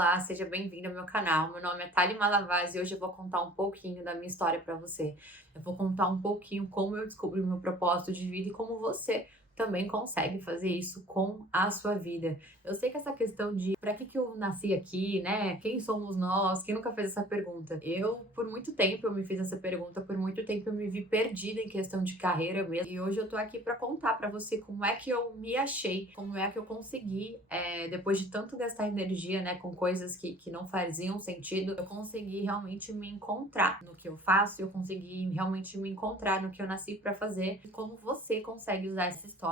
Olá, seja bem-vindo ao meu canal. Meu nome é Thalie Malavaz e hoje eu vou contar um pouquinho da minha história para você. Eu vou contar um pouquinho como eu descobri o meu propósito de vida e como você também consegue fazer isso com a sua vida. Eu sei que essa questão de para que eu nasci aqui, né? Quem somos nós? Quem nunca fez essa pergunta? Por muito tempo, eu me fiz essa pergunta, por muito tempo eu me vi perdida em questão de carreira mesmo. E hoje eu tô aqui para contar para você como é que eu me achei, como é que eu consegui, depois de tanto gastar energia, né, com coisas que não faziam sentido, eu consegui realmente me encontrar no que eu faço, eu consegui realmente me encontrar no que eu nasci para fazer e como você consegue usar essa história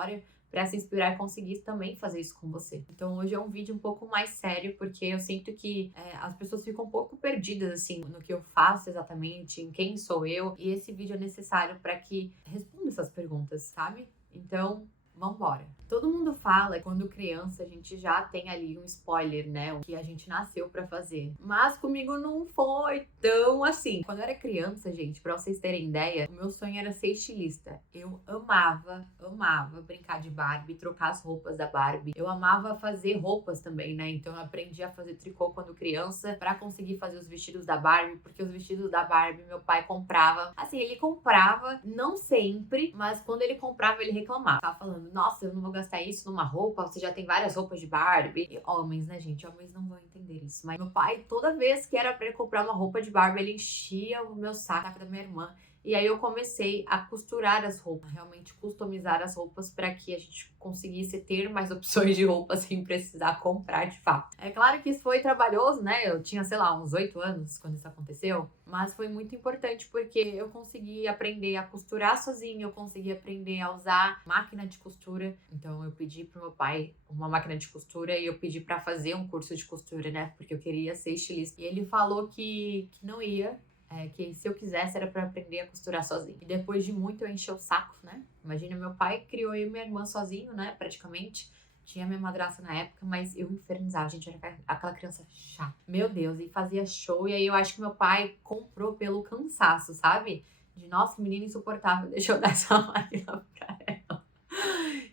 para se inspirar e conseguir também fazer isso com você. Então hoje é um vídeo um pouco mais sério, porque eu sinto que as pessoas ficam um pouco perdidas, assim, no que eu faço exatamente, em quem sou eu, e esse vídeo é necessário para que responda essas perguntas, sabe? Então, vambora! Todo mundo fala que quando criança a gente já tem ali um spoiler, né? O que a gente nasceu pra fazer. Mas comigo não foi tão assim. Quando eu era criança, gente, pra vocês terem ideia, o meu sonho era ser estilista. Eu amava brincar de Barbie, trocar as roupas da Barbie. Eu amava fazer roupas também, né? Então eu aprendi a fazer tricô quando criança pra conseguir fazer os vestidos da Barbie, porque os vestidos da Barbie meu pai comprava. Assim, ele comprava, não sempre, mas quando ele comprava, ele reclamava. Tava falando, nossa, eu não vou gastar isso numa roupa, você já tem várias roupas de Barbie. E homens, né, gente? Homens não vão entender isso. Mas meu pai, toda vez que era pra ele comprar uma roupa de Barbie, ele enchia o meu saco da minha irmã. E aí eu comecei a costurar as roupas, realmente customizar as roupas para que a gente conseguisse ter mais opções de roupas sem precisar comprar de fato. É claro que isso foi trabalhoso, né? Eu tinha, sei lá, uns 8 anos quando isso aconteceu, mas foi muito importante porque eu consegui aprender a costurar sozinha, eu consegui aprender a usar máquina de costura. Então eu pedi pro meu pai uma máquina de costura e eu pedi para fazer um curso de costura, né? Porque eu queria ser estilista. E ele falou que não ia. Que se eu quisesse era pra aprender a costurar sozinho. E depois de muito eu enchi o saco, né? Imagina, meu pai criou eu e minha irmã sozinho, né? Praticamente. Tinha minha madrasta na época, mas eu infernizava, gente, era aquela criança chata. Meu Deus, e fazia show. E aí eu acho que meu pai comprou pelo cansaço, sabe? De, nossa, que menina insuportável, deixa eu dar essa máquina pra ela.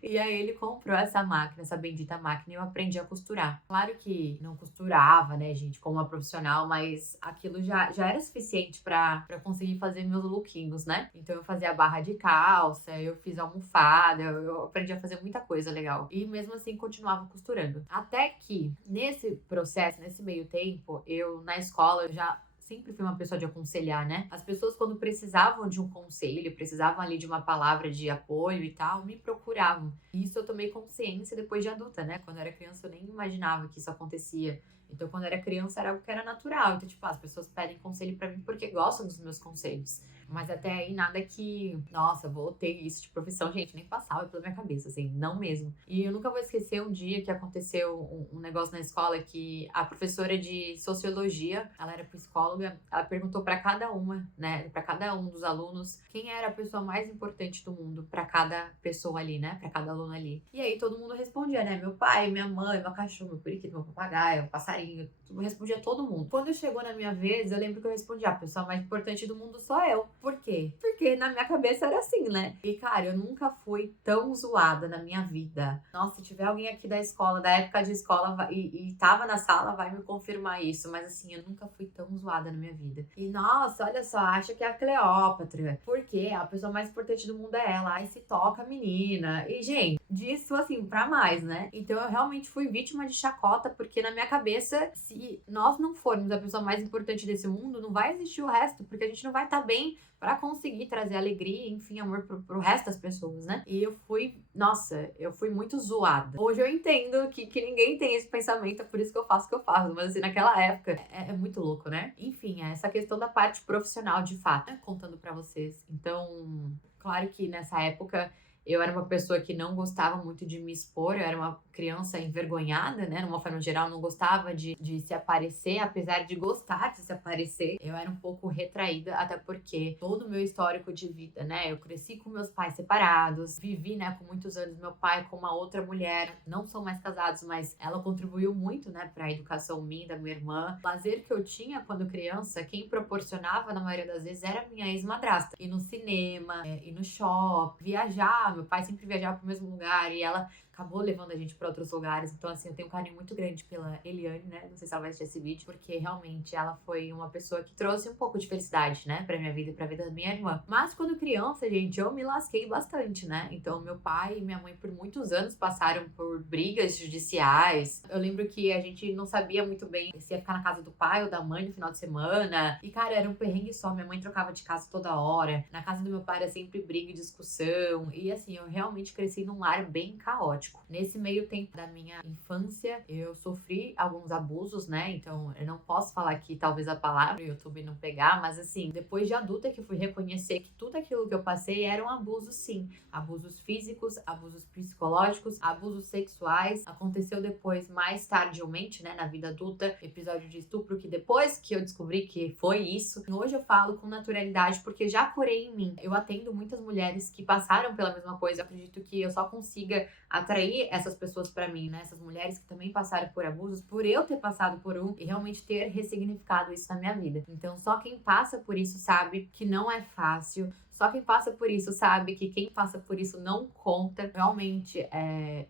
E aí ele comprou essa máquina, essa bendita máquina, e eu aprendi a costurar. Claro que não costurava, né, gente, como uma profissional, mas aquilo já era suficiente pra conseguir fazer meus lookinhos, né? Então eu fazia a barra de calça, eu fiz almofada, eu aprendi a fazer muita coisa legal. E mesmo assim continuava costurando. Até que nesse processo, nesse meio tempo, eu na escola eu já sempre fui uma pessoa de aconselhar, né? As pessoas, quando precisavam de um conselho, precisavam ali de uma palavra de apoio e tal, me procuravam. E isso eu tomei consciência depois de adulta, né? Quando eu era criança, eu nem imaginava que isso acontecia. Então, quando eu era criança, era algo que era natural. Então, tipo, as pessoas pedem conselho pra mim porque gostam dos meus conselhos. Mas até aí, nada que, nossa, vou ter isso de profissão. Gente, nem passava pela minha cabeça, assim, não mesmo. E eu nunca vou esquecer um dia que aconteceu um negócio na escola que a professora de sociologia, ela era psicóloga, ela perguntou pra cada uma, né, pra cada um dos alunos, quem era a pessoa mais importante do mundo pra cada pessoa ali, né, pra cada aluno ali. E aí todo mundo respondia, né, meu pai, minha mãe, meu cachorro, meu periquito, meu papagaio, meu passarinho, respondia todo mundo. Quando chegou na minha vez, eu lembro que eu respondi, a pessoa mais importante do mundo sou eu. Por quê? Porque na minha cabeça era assim, né? E, cara, eu nunca fui tão zoada na minha vida. Nossa, se tiver alguém aqui da escola, da época de escola, e tava na sala, vai me confirmar isso. Mas, assim, eu nunca fui tão zoada na minha vida. E, nossa, olha só, acha que é a Cleópatra. Porque a pessoa mais importante do mundo é ela. Aí se toca a menina. E, gente, disso, assim, pra mais, né? Então, eu realmente fui vítima de chacota, porque na minha cabeça, se nós não formos a pessoa mais importante desse mundo, não vai existir o resto, porque a gente não vai estar bem pra conseguir trazer alegria, enfim, amor pro resto das pessoas, né? E eu fui, nossa, eu fui muito zoada. Hoje eu entendo que ninguém tem esse pensamento, é por isso que eu faço o que eu faço, mas assim, naquela época é muito louco, né? Enfim, é essa questão da parte profissional, de fato, né? Contando pra vocês. Então, claro que nessa época eu era uma pessoa que não gostava muito de me expor, eu era uma criança envergonhada, né? Numa forma geral, não gostava de se aparecer, apesar de gostar de se aparecer. Eu era um pouco retraída, até porque todo o meu histórico de vida, né? Eu cresci com meus pais separados, vivi, né, com muitos anos meu pai com uma outra mulher, não são mais casados, mas ela contribuiu muito, né, pra educação minha e da minha irmã. O lazer que eu tinha quando criança, quem proporcionava, na maioria das vezes, era minha ex-madrasta. Ir no cinema, ir no shopping, viajar. Meu pai sempre viajava pro mesmo lugar e ela acabou levando a gente pra outros lugares. Então, assim, eu tenho um carinho muito grande pela Eliane, né? Não sei se ela vai assistir esse vídeo, porque realmente ela foi uma pessoa que trouxe um pouco de felicidade, né? Pra minha vida e pra vida da minha irmã. Mas quando criança, gente, eu me lasquei bastante, né? Então, meu pai e minha mãe, por muitos anos, passaram por brigas judiciais. Eu lembro que a gente não sabia muito bem se ia ficar na casa do pai ou da mãe no final de semana. E, cara, era um perrengue só. Minha mãe trocava de casa toda hora. Na casa do meu pai era sempre briga e discussão. E, assim, eu realmente cresci num lar bem caótico. Nesse meio tempo da minha infância, eu sofri alguns abusos, né? Então, eu não posso falar aqui, talvez, a palavra, o YouTube não pegar, mas, assim, depois de adulta que eu fui reconhecer que tudo aquilo que eu passei eram abusos, sim. Abusos físicos, abusos psicológicos, abusos sexuais. Aconteceu depois, mais tardiamente, né, na vida adulta, episódio de estupro, que depois que eu descobri que foi isso, hoje eu falo com naturalidade porque já curei em mim. Eu atendo muitas mulheres que passaram pela mesma coisa. Eu acredito que eu só consiga atrair essas pessoas pra mim, né, essas mulheres que também passaram por abusos, por eu ter passado por um e realmente ter ressignificado isso na minha vida. Então, só quem passa por isso sabe que não é fácil. Só quem passa por isso sabe que quem passa por isso não conta. Realmente,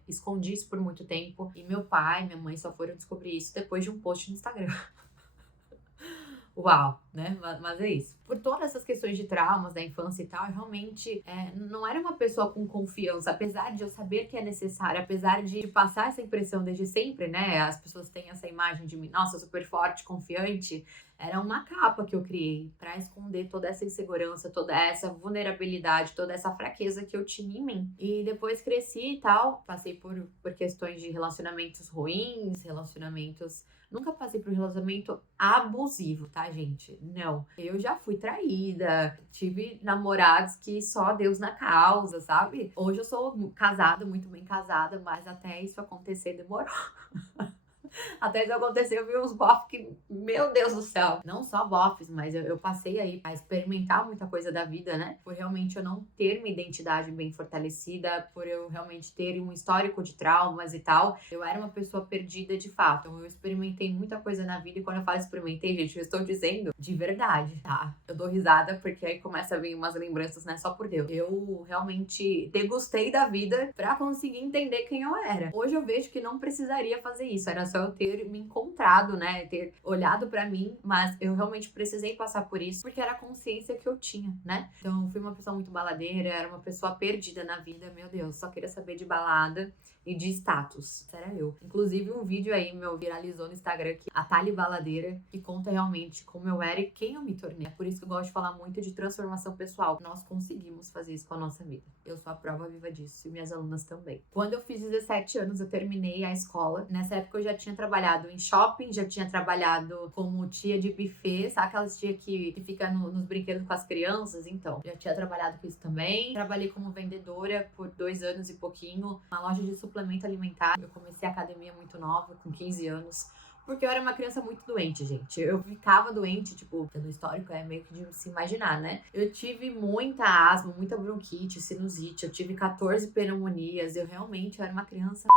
escondi isso por muito tempo. E meu pai e minha mãe só foram descobrir isso depois de um post no Instagram. Uau, né? Mas é isso. Por todas essas questões de traumas da infância e tal, eu realmente não era uma pessoa com confiança. Apesar de eu saber que é necessário, apesar de passar essa impressão desde sempre, né? As pessoas têm essa imagem de mim, nossa, super forte, confiante. Era uma capa que eu criei pra esconder toda essa insegurança, toda essa vulnerabilidade, toda essa fraqueza que eu tinha em mim. E depois cresci e tal, passei por questões de relacionamentos ruins, relacionamentos... Nunca passei por um relacionamento abusivo, tá, gente? Não. Eu já fui traída, tive namorados que só Deus na causa, sabe? Hoje eu sou casada, muito bem casada, mas até isso acontecer demorou. Até isso acontecer, eu vi uns bofs que, meu Deus do céu. Não só bofs, mas eu passei aí a experimentar muita coisa da vida, né? Por realmente eu não ter uma identidade bem fortalecida, por eu realmente ter um histórico de traumas e tal. Eu era uma pessoa perdida de fato. Então eu experimentei muita coisa na vida e quando eu falo experimentei, gente, eu estou dizendo de verdade, tá? Eu dou risada porque aí começa a vir umas lembranças, né? Só por Deus. Eu realmente degustei da vida pra conseguir entender quem eu era. Hoje eu vejo que não precisaria fazer isso. Era só eu ter me encontrado, né, ter olhado pra mim, mas eu realmente precisei passar por isso, porque era a consciência que eu tinha, né? Então, fui uma pessoa muito baladeira, era uma pessoa perdida na vida, meu Deus, só queria saber de balada e de status. Isso era eu. Inclusive, um vídeo aí meu viralizou no Instagram, que a Thali Baladeira, que conta realmente como eu era e quem eu me tornei. É por isso que eu gosto de falar muito de transformação pessoal. Nós conseguimos fazer isso com a nossa vida. Eu sou a prova viva disso e minhas alunas também. Quando eu fiz 17 anos, eu terminei a escola. Nessa época, eu já tinha trabalhado em shopping, já tinha trabalhado como tia de buffet, sabe aquelas tia que fica nos brinquedos com as crianças? Então, já tinha trabalhado com isso também. Trabalhei como vendedora por 2 anos e pouquinho, uma loja de suplemento alimentar. Eu comecei a academia muito nova, com 15 anos. Porque eu era uma criança muito doente, gente. Eu ficava doente, tipo, pelo histórico é meio que de se imaginar, né? Eu tive muita asma, muita bronquite, sinusite, eu tive 14 pneumonias. Eu realmente era uma criança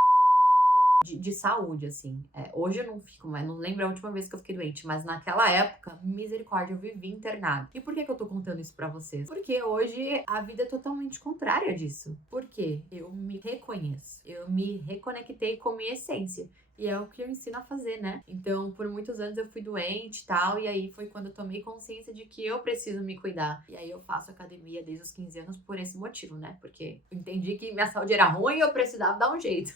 de saúde, assim. Hoje eu não fico, mas não lembro a última vez que eu fiquei doente, mas naquela época, misericórdia, eu vivi internada. E por que eu tô contando isso pra vocês? Porque hoje a vida é totalmente contrária disso. Por quê? Eu me reconheço, eu me reconectei com minha essência. E é o que eu ensino a fazer, né? Então, por muitos anos eu fui doente e tal, e aí foi quando eu tomei consciência de que eu preciso me cuidar. E aí eu faço academia desde os 15 anos por esse motivo, né? Porque eu entendi que minha saúde era ruim e eu precisava dar um jeito.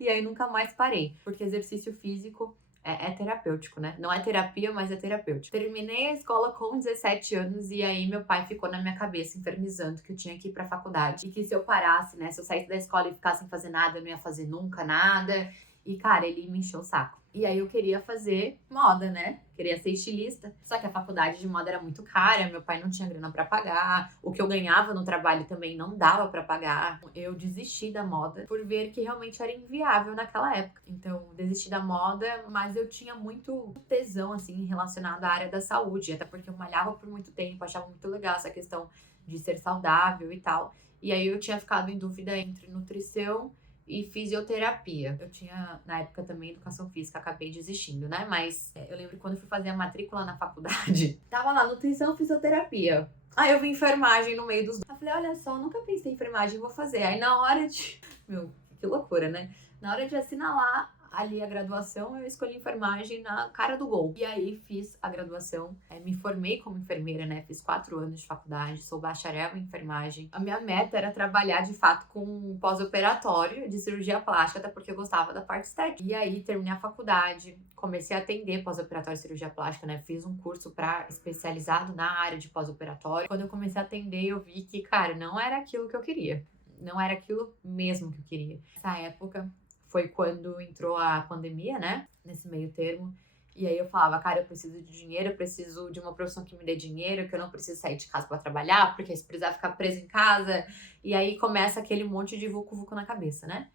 E aí nunca mais parei, porque exercício físico é terapêutico, né? Não é terapia, mas é terapêutico. Terminei a escola com 17 anos e aí meu pai ficou na minha cabeça infernizando que eu tinha que ir pra faculdade. E que se eu parasse, né? Se eu saísse da escola e ficasse sem fazer nada, eu não ia fazer nunca nada. E, cara, ele me encheu o saco. E aí eu queria fazer moda, né? Queria ser estilista. Só que a faculdade de moda era muito cara, meu pai não tinha grana pra pagar. O que eu ganhava no trabalho também não dava pra pagar. Eu desisti da moda por ver que realmente era inviável naquela época. Então, desisti da moda, mas eu tinha muito tesão, assim, relacionado à área da saúde. Até porque eu malhava por muito tempo, achava muito legal essa questão de ser saudável e tal. E aí eu tinha ficado em dúvida entre nutrição e fisioterapia. Eu tinha, na época também, educação física, acabei desistindo, né? Mas eu lembro que quando eu fui fazer a matrícula na faculdade, tava lá, nutrição, fisioterapia. Aí eu vi enfermagem no meio dos... Eu falei, olha só, nunca pensei em enfermagem, vou fazer. Aí na hora de... Meu, o que loucura, né? Na hora de assinalar ali a graduação, eu escolhi enfermagem na cara do gol. E aí fiz a graduação, me formei como enfermeira, né? Fiz 4 anos de faculdade, sou bacharel em enfermagem. A minha meta era trabalhar de fato com pós-operatório de cirurgia plástica, até porque eu gostava da parte estética. E aí terminei a faculdade, comecei a atender pós-operatório de cirurgia plástica, né? Fiz um curso para especializado na área de pós-operatório. Quando eu comecei a atender, eu vi que, cara, não era aquilo que eu queria. Não era aquilo mesmo que eu queria. Nessa época foi quando entrou a pandemia, né? Nesse meio termo. E aí eu falava, cara, eu preciso de dinheiro, eu preciso de uma profissão que me dê dinheiro, que eu não preciso sair de casa para trabalhar, porque se precisar ficar preso em casa. E aí começa aquele monte de vucu-vucu na cabeça, né?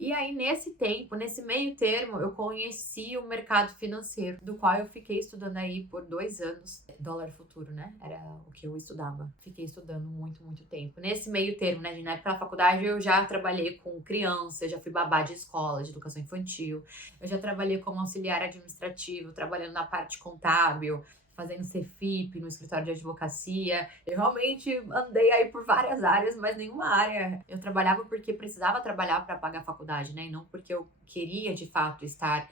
E aí, nesse tempo, nesse meio termo, eu conheci o mercado financeiro, do qual eu fiquei estudando aí por 2 anos. Dólar futuro, né? Era o que eu estudava. Fiquei estudando muito, muito tempo. Nesse meio termo, né, na época da faculdade, eu já trabalhei com criança, eu já fui babá de escola, de educação infantil. Eu já trabalhei como auxiliar administrativo, trabalhando na parte contábil, fazendo CFIP no escritório de advocacia. Eu realmente andei aí por várias áreas, mas nenhuma área eu trabalhava porque precisava trabalhar para pagar a faculdade, né? E não porque eu queria, de fato, estar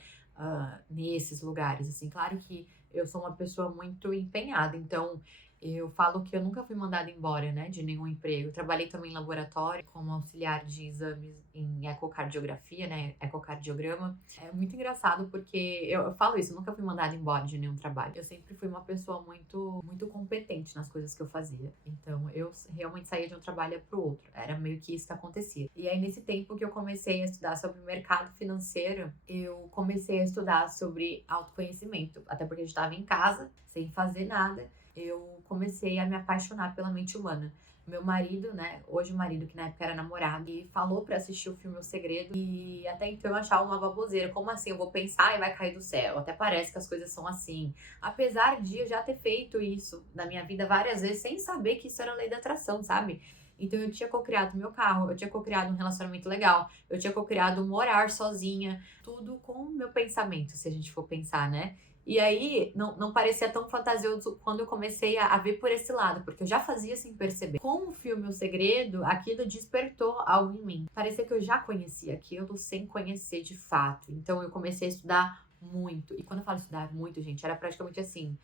nesses lugares, assim. Claro que eu sou uma pessoa muito empenhada, então eu falo que eu nunca fui mandada embora, né, de nenhum emprego. Eu trabalhei também em laboratório como auxiliar de exames em ecocardiografia, né, ecocardiograma. É muito engraçado porque eu falo isso, eu nunca fui mandada embora de nenhum trabalho. Eu sempre fui uma pessoa muito, muito competente nas coisas que eu fazia. Então, eu realmente saía de um trabalho pro outro. Era meio que isso que acontecia. E aí, nesse tempo que eu comecei a estudar sobre o mercado financeiro, eu comecei a estudar sobre autoconhecimento. Até porque eu estava em casa, sem fazer nada. Eu comecei a me apaixonar pela mente humana. Meu marido, né, hoje o marido, que na época era namorado, e falou pra assistir o filme O Segredo, e até então eu achava uma baboseira. Como assim? Eu vou pensar e vai cair do céu. Até parece que as coisas são assim. Apesar de eu já ter feito isso na minha vida várias vezes, sem saber que isso era lei da atração, sabe? Então eu tinha cocriado meu carro, eu tinha cocriado um relacionamento legal, eu tinha cocriado morar sozinha, tudo com o meu pensamento, se a gente for pensar, né? E aí, não parecia tão fantasioso quando eu comecei a ver por esse lado, porque eu já fazia sem perceber. Com o filme O Segredo, aquilo despertou algo em mim. Parecia que eu já conhecia aquilo sem conhecer de fato. Então, eu comecei a estudar muito. E quando eu falo estudar muito, gente, era praticamente assim.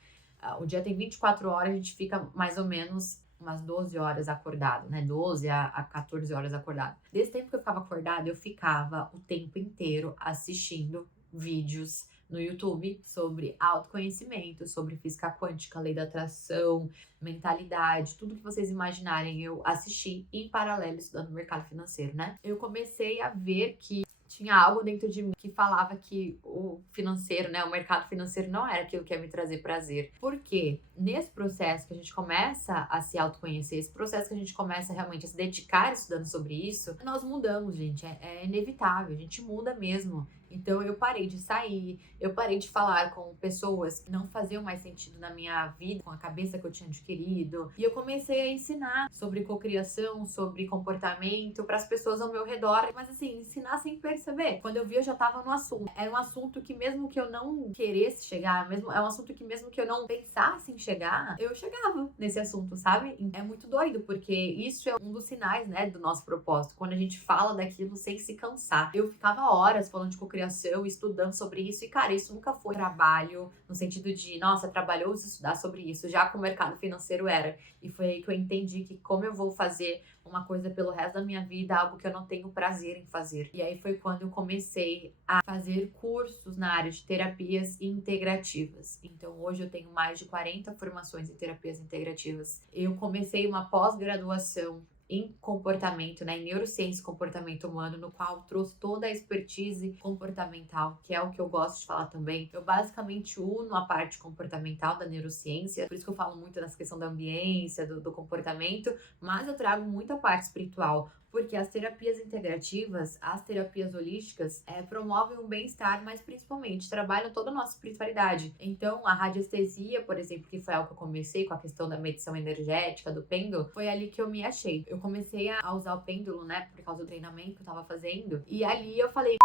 O dia tem 24 horas, a gente fica mais ou menos umas 12 horas acordado, né? 12 a 14 horas acordado. Desse tempo que eu ficava acordada, eu ficava o tempo inteiro assistindo vídeos no YouTube sobre autoconhecimento, sobre física quântica, lei da atração, mentalidade, tudo que vocês imaginarem eu assisti em paralelo estudando mercado financeiro, né? Eu comecei a ver que tinha algo dentro de mim que falava que o financeiro, né, o mercado financeiro não era aquilo que ia me trazer prazer. Por quê? Nesse processo que a gente começa a se autoconhecer, esse processo que a gente começa realmente a se dedicar estudando sobre isso, nós mudamos, gente. É inevitável, a gente muda mesmo. Então eu parei de sair, eu parei de falar com pessoas que não faziam mais sentido na minha vida, com a cabeça que eu tinha adquirido. E eu comecei a ensinar sobre cocriação, sobre comportamento para as pessoas ao meu redor, mas assim, ensinar sem perceber. Quando eu vi, eu já tava no assunto. Era um assunto que mesmo que eu não queresse chegar, é um assunto que mesmo que eu não pensasse em chegar, eu chegava nesse assunto, sabe? É muito doido, porque isso é um dos sinais, né, do nosso propósito. Quando a gente fala daquilo sem se cansar. Eu ficava horas falando de cocriação, estudando sobre isso, e cara, isso nunca foi trabalho no sentido de, nossa, é trabalhoso estudar sobre isso, já com o mercado financeiro era. E foi aí que eu entendi que como eu vou fazer uma coisa pelo resto da minha vida, algo que eu não tenho prazer em fazer. E aí foi quando eu comecei a fazer cursos na área de terapias integrativas. Então hoje eu tenho mais de 40 formações em terapias integrativas. Eu comecei uma pós-graduação em comportamento, né, em neurociência e comportamento humano, no qual trouxe toda a expertise comportamental, que é o que eu gosto de falar também. Eu basicamente uno a parte comportamental da neurociência, por isso que eu falo muito nessa questão da ambiência, do comportamento, mas eu trago muita parte espiritual, porque as terapias integrativas, as terapias holísticas, promovem um bem-estar, mas principalmente trabalham toda a nossa espiritualidade. Então, a radiestesia, por exemplo, que foi algo que eu comecei com a questão da medição energética, do pêndulo, foi ali que eu me achei. Eu comecei a usar o pêndulo, né, por causa do treinamento que eu tava fazendo, e ali eu falei,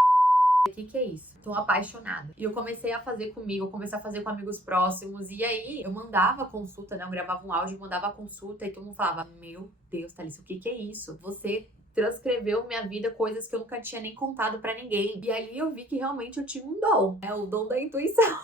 o que é isso? Tô apaixonada. E eu comecei a fazer comigo, eu comecei a fazer com amigos próximos, e aí eu mandava consulta, né, eu gravava um áudio, mandava consulta, e todo mundo falava, meu Deus, Thalissa, o que é isso? Você transcreveu minha vida, coisas que eu nunca tinha nem contado pra ninguém. E ali eu vi que realmente eu tinha um dom, o dom da intuição.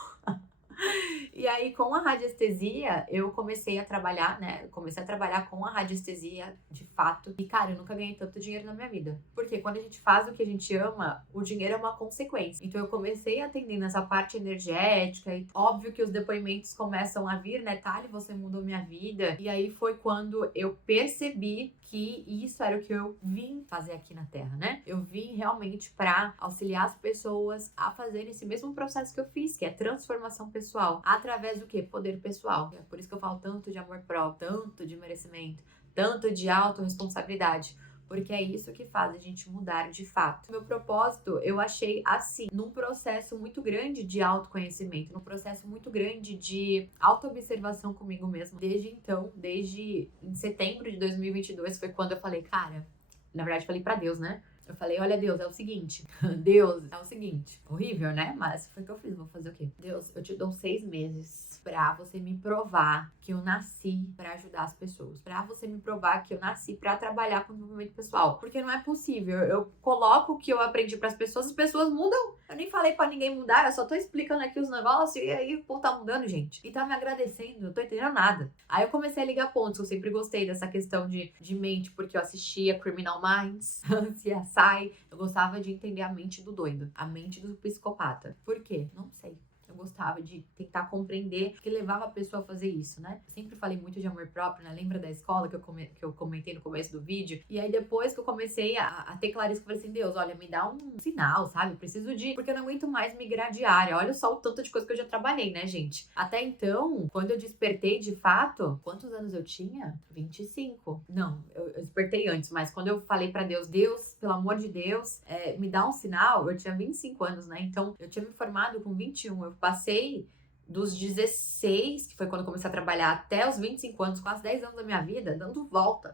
E aí, com a radiestesia, eu comecei a trabalhar, né? Eu comecei a trabalhar com a radiestesia, de fato. E, cara, eu nunca ganhei tanto dinheiro na minha vida. Porque quando a gente faz o que a gente ama, o dinheiro é uma consequência. Então, eu comecei atendendo essa parte energética. E óbvio que os depoimentos começam a vir, né? Thali, você mudou minha vida. E aí, foi quando eu percebi que isso era o que eu vim fazer aqui na Terra, né? Eu vim realmente para auxiliar as pessoas a fazerem esse mesmo processo que eu fiz, que é transformação pessoal. Através do quê? Poder pessoal. É por isso que eu falo tanto de amor próprio, tanto de merecimento, tanto de autorresponsabilidade. Porque é isso que faz a gente mudar de fato. Meu propósito, eu achei assim, num processo muito grande de autoconhecimento, num processo muito grande de autoobservação comigo mesma. Desde então, desde em setembro de 2022, foi quando eu falei, cara, na verdade falei pra Deus, né? Eu falei, olha Deus, é o seguinte, Deus, é o seguinte, horrível, né? Mas foi o que eu fiz, vou fazer o quê? Deus, eu te dou 6 meses pra você me provar que eu nasci pra ajudar as pessoas, pra você me provar que eu nasci pra trabalhar com desenvolvimento pessoal, porque não é possível, eu coloco o que eu aprendi pras pessoas, as pessoas mudam, eu nem falei pra ninguém mudar, eu só tô explicando aqui os negócios e aí o povo tá mudando, gente, e tá me agradecendo, eu tô entendendo nada. Aí eu comecei a ligar pontos, eu sempre gostei dessa questão de mente, porque eu assistia Criminal Minds, CSI, eu gostava de entender a mente do doido, a mente do psicopata. Por quê? Não sei. Eu gostava de tentar compreender o que levava a pessoa a fazer isso, né? Eu sempre falei muito de amor próprio, né? Lembra da escola que eu comentei no começo do vídeo? E aí depois que eu comecei a ter clareza, eu falei assim, Deus, olha, me dá um sinal, sabe? Preciso de... Porque eu não aguento mais migrar de área. Olha só o tanto de coisa que eu já trabalhei, né, gente? Até então, quando eu despertei de fato, quantos anos eu tinha? 25. Não, eu despertei antes, mas quando eu falei pra Deus, Deus, pelo amor de Deus, me dá um sinal, eu tinha 25 anos, né? Então, eu tinha me formado com 21, eu passei dos 16, que foi quando eu comecei a trabalhar, até os 25 anos, quase 10 anos da minha vida, dando volta,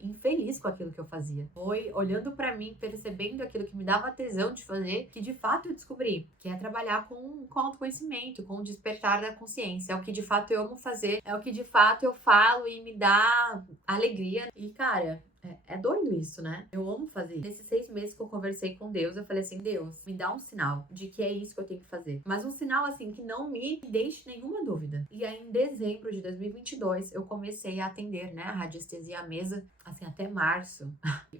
infeliz com aquilo que eu fazia. Foi olhando pra mim, percebendo aquilo que me dava tesão de fazer, que de fato eu descobri, que é trabalhar com autoconhecimento, com o despertar da consciência. É o que de fato eu amo fazer, é o que de fato eu falo e me dá alegria. E, cara, é doido isso, né? Eu amo fazer isso. Nesses 6 meses que eu conversei com Deus, eu falei assim, Deus, me dá um sinal de que é isso que eu tenho que fazer. Mas um sinal, assim, que não me deixe nenhuma dúvida. E aí, em dezembro de 2022, eu comecei a atender, né, a radiestesia à mesa, assim, até março.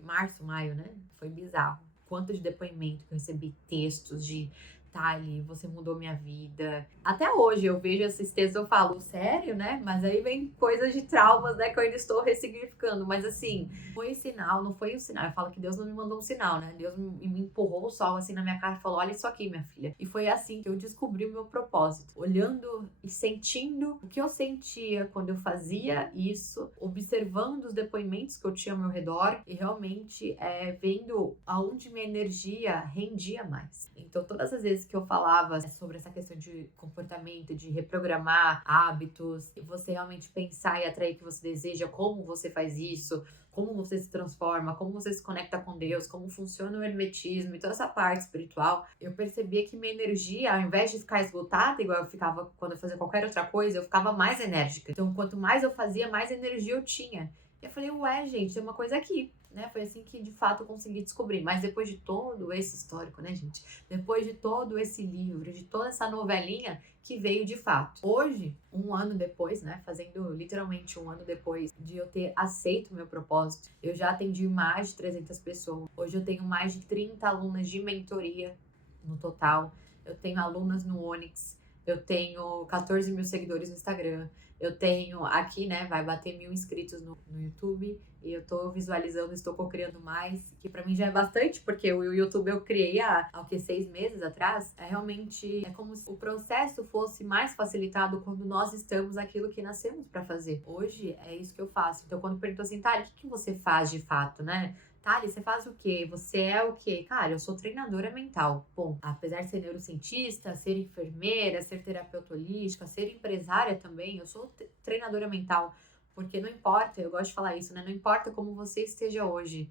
Março, maio, né? Foi bizarro. Quanto de depoimento que eu recebi, textos de... Thali, você mudou minha vida. Até hoje eu vejo esses textos, eu falo, sério, né? Mas aí vem coisas de traumas, né? Que eu ainda estou ressignificando. Mas assim, foi sinal, não foi um sinal. Eu falo que Deus não me mandou um sinal, né? Deus me empurrou o sol assim na minha cara e falou, olha isso aqui, minha filha. E foi assim que eu descobri o meu propósito. Olhando e sentindo o que eu sentia quando eu fazia isso, observando os depoimentos que eu tinha ao meu redor e realmente vendo aonde minha energia rendia mais. Então, todas as vezes que eu falava sobre essa questão de comportamento, de reprogramar hábitos, você realmente pensar e atrair o que você deseja, como você faz isso, como você se transforma, como você se conecta com Deus, como funciona o hermetismo e toda essa parte espiritual, eu percebia que minha energia, ao invés de ficar esgotada, igual eu ficava quando eu fazia qualquer outra coisa, eu ficava mais enérgica. Então, quanto mais eu fazia, mais energia eu tinha. E eu falei, ué, gente, tem uma coisa aqui, né? Foi assim que, de fato, eu consegui descobrir. Mas depois de todo esse histórico, né, gente? Depois de todo esse livro, de toda essa novelinha que veio de fato. Hoje, um ano depois, né? Fazendo literalmente um ano depois de eu ter aceito o meu propósito, eu já atendi mais de 300 pessoas. Hoje eu tenho mais de 30 alunas de mentoria no total. Eu tenho alunas no Onyx. Eu tenho 14 mil seguidores no Instagram. Eu tenho aqui, né, vai bater 1.000 inscritos no YouTube. E eu tô visualizando, estou co-criando mais, que pra mim já é bastante, porque o YouTube eu criei há 6 meses atrás. Realmente é como se o processo fosse mais facilitado quando nós estamos aquilo que nascemos pra fazer. Hoje é isso que eu faço. Então quando perguntou assim, Thali, o que você faz de fato, né? Thali, você faz o quê? Você é o quê? Cara, eu sou treinadora mental. Bom, apesar de ser neurocientista, ser enfermeira, ser terapeuta holística, ser empresária também, eu sou treinadora mental. Porque não importa, eu gosto de falar isso, né? Não importa como você esteja hoje,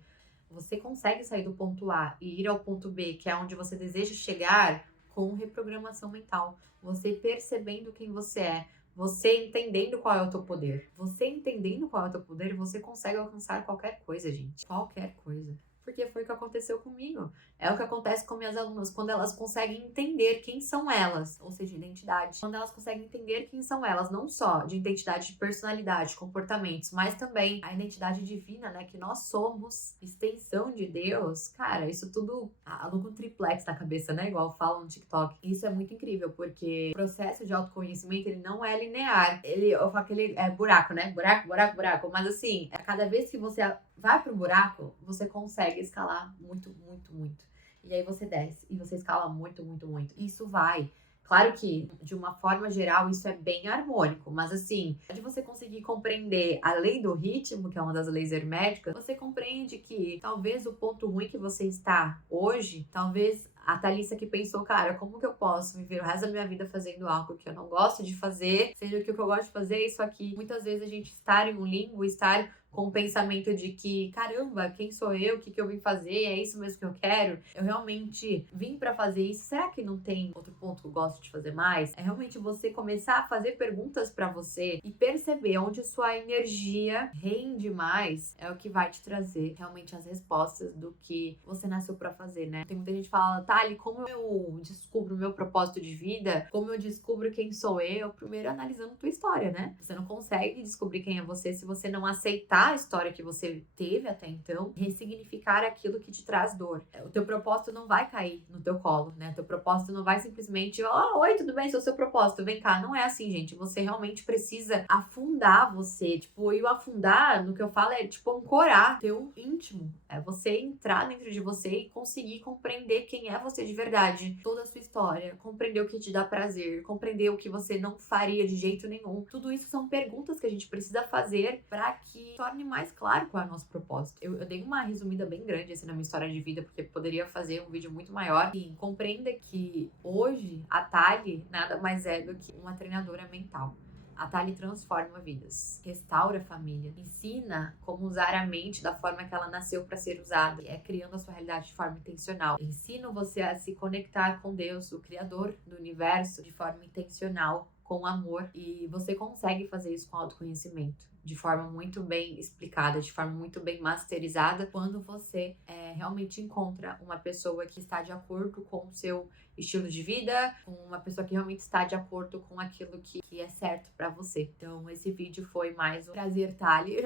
você consegue sair do ponto A e ir ao ponto B, que é onde você deseja chegar, com reprogramação mental. Você percebendo quem você é, Você entendendo qual é o teu poder. Você entendendo qual é o teu poder, você consegue alcançar qualquer coisa, gente. Qualquer coisa. Porque foi o que aconteceu comigo. É o que acontece com minhas alunas quando elas conseguem entender quem são elas, ou seja, identidade. Quando elas conseguem entender quem são elas, não só de identidade de personalidade, comportamentos, mas também a identidade divina, né? Que nós somos extensão de Deus. Cara, isso tudo aluga um triplex na cabeça, né? Igual falam no TikTok. Isso é muito incrível, porque o processo de autoconhecimento, ele não é linear. Eu falo que ele é buraco, né? Buraco, buraco, buraco. Mas assim, cada vez que você vai pro buraco, você consegue escalar muito, muito, muito. E aí você desce e você escala muito, muito, muito. Isso vai. Claro que, de uma forma geral, isso é bem harmônico, mas assim, de você conseguir compreender a lei do ritmo, que é uma das leis herméticas, você compreende que talvez o ponto ruim que você está hoje, talvez a Thalissa que pensou, cara, como que eu posso viver o resto da minha vida fazendo algo que eu não gosto de fazer, sendo que o que eu gosto de fazer é isso aqui. Muitas vezes a gente estar em um limbo, estar com o pensamento de que, caramba, quem sou eu? O que eu vim fazer? É isso mesmo que eu quero? Eu realmente vim pra fazer isso? Será que não tem outro ponto que eu gosto de fazer mais? É realmente você começar a fazer perguntas pra você e perceber onde sua energia rende mais, é o que vai te trazer realmente as respostas do que você nasceu pra fazer, né? Tem muita gente que fala, Thali, como eu descubro o meu propósito de vida? Como eu descubro quem sou eu? Primeiro analisando tua história, né? Você não consegue descobrir quem é você se você não aceitar a história que você teve até então, ressignificar aquilo que te traz dor. O teu propósito não vai cair no teu colo, né? O teu propósito não vai simplesmente, oi, tudo bem, sou seu propósito, vem cá. Não é assim, gente. Você realmente precisa afundar você. Tipo, e o afundar, no que eu falo, é tipo ancorar teu íntimo. É você entrar dentro de você e conseguir compreender quem é você de verdade. Toda a sua história, compreender o que te dá prazer, compreender o que você não faria de jeito nenhum. Tudo isso são perguntas que a gente precisa fazer para que torne mais claro qual é o nosso propósito. Eu dei uma resumida bem grande assim na minha história de vida, porque poderia fazer um vídeo muito maior. E compreenda que hoje a Thali nada mais é do que uma treinadora mental. A Thali transforma vidas, restaura a família, ensina como usar a mente da forma que ela nasceu para ser usada, criando a sua realidade de forma intencional. Ensina você a se conectar com Deus, o Criador do universo, de forma intencional, com amor, e você consegue fazer isso com autoconhecimento, de forma muito bem explicada, de forma muito bem masterizada, quando você realmente encontra uma pessoa que está de acordo com o seu estilo de vida, uma pessoa que realmente está de acordo com aquilo que é certo pra você. Então, esse vídeo foi mais um prazer, Thali.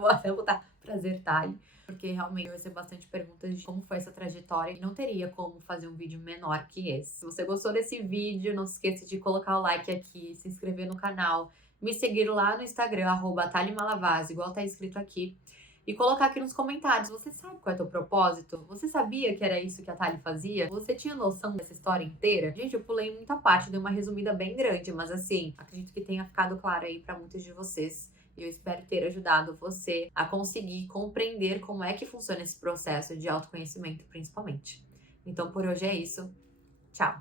Vou até botar prazer, Thali, porque realmente eu recebi bastante perguntas de como foi essa trajetória e não teria como fazer um vídeo menor que esse. Se você gostou desse vídeo, não se esqueça de colocar o like aqui, se inscrever no canal, me seguir lá no Instagram, @ThaliMalavaz, igual tá escrito aqui. E colocar aqui nos comentários, você sabe qual é o teu propósito? Você sabia que era isso que a Thali fazia? Você tinha noção dessa história inteira? Gente, eu pulei muita parte, dei uma resumida bem grande, mas assim, acredito que tenha ficado claro aí pra muitos de vocês. E eu espero ter ajudado você a conseguir compreender como é que funciona esse processo de autoconhecimento, principalmente. Então, por hoje é isso. Tchau!